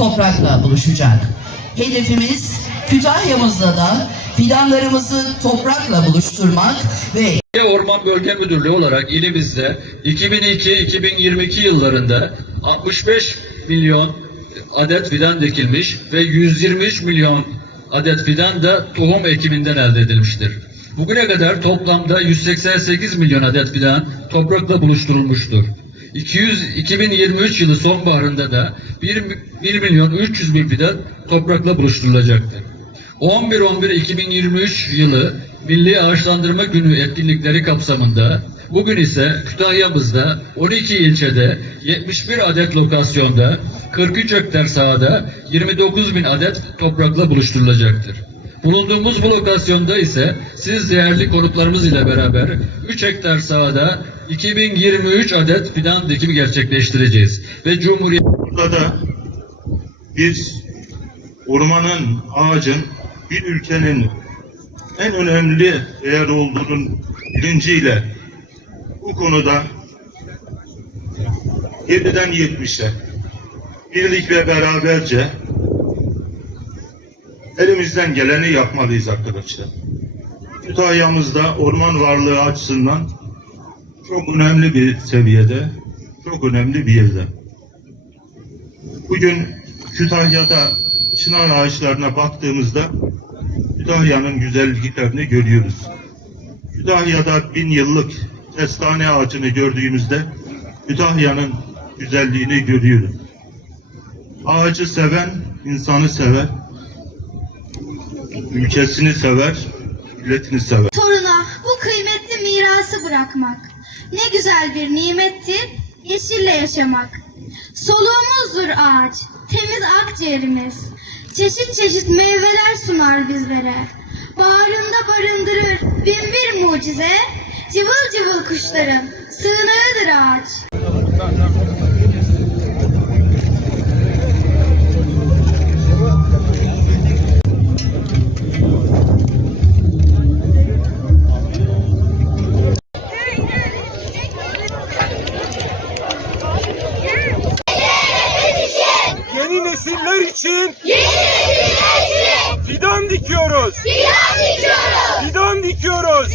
toprakla buluşacak. Hedefimiz Kütahya'mızda da fidanlarımızı toprakla buluşturmak ve Orman Bölge Müdürlüğü olarak ilimizde 2002-2022 yıllarında 65 milyon adet fidan dikilmiş ve 123 milyon adet fidan da tohum ekiminden elde edilmiştir. Bugüne kadar toplamda 188 milyon adet fidan toprakla buluşturulmuştur. 200, 2023 yılı sonbaharında da 1, 1 milyon 300 bin fidan toprakla buluşturulacaktır. 11-11-2023 yılı Milli Ağaçlandırma Günü etkinlikleri kapsamında bugün ise Kütahya'mızda 12 ilçede 71 adet lokasyonda 43 hektar sahada 29 bin adet toprakla buluşturulacaktır. Bulunduğumuz bu lokasyonda ise siz değerli konuklarımız ile beraber 3 hektar sahada 2023 adet fidan dikimi gerçekleştireceğiz. Ve Cumhuriyet Burada da bir ormanın, ağacın bir ülkenin en önemli değer olduğunun bilinciyle bu konuda 7'den 70'e birlik ve beraberce elimizden geleni yapmalıyız arkadaşlar. Kütahya'mızda orman varlığı açısından çok önemli bir seviyede, çok önemli bir yerde. Bugün Kütahya'da çınar ağaçlarına baktığımızda Kütahya'nın güzelliklerini görüyoruz. Kütahya'da bin yıllık kestane ağacını gördüğümüzde Kütahya'nın güzelliğini görüyoruz. Ağacı seven insanı sever, ülkesini sever, milletini sever. Toruna bu kıymetli mirası bırakmak. Ne güzel bir nimettir yeşille yaşamak. Soluğumuzdur ağaç, temiz akciğerimiz. Çeşit çeşit meyveler sunar bizlere. Bağrında barındırır bin bir mucize. Cıvıl cıvıl kuşların sığınağıdır ağaç. İçin fidan dikiyoruz. Fidan dikiyoruz. Fidan dikiyoruz.